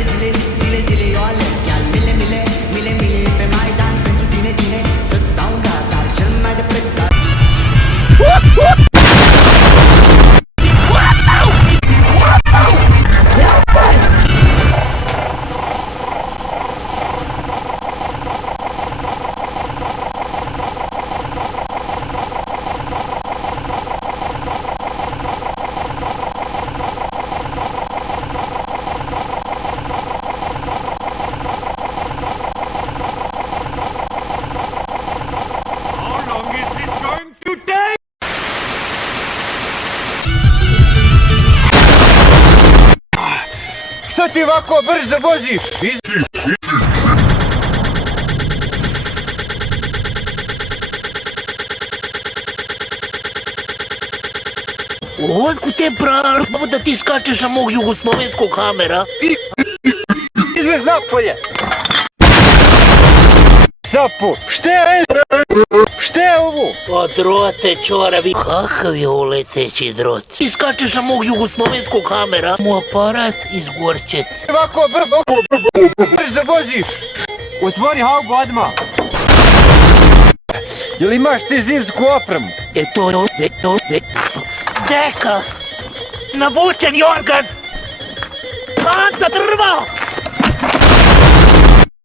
zile, zile eu alerg chiar mile, mile, mile, mile pe Maidan pentru tine, tine, să-ți dau un dar, dar cel mai de preț, dar Što ti ovako brzo voziš? Otkud te prav, da ti skačeš na mog jugoslovenskog hamera? Izlez napolje! Sapo, šta je ovo? Pa drote, čoravi. Kakav je ovo leteći drot? Ti skačeš na mog jugoslovenskog hamera, mu aparat izgorčet. Ovako brzo voziš? Otvori haubu odmah. Jel imaš ti zimsku opremu? Deka! Navučen jorgan! Kanta drva!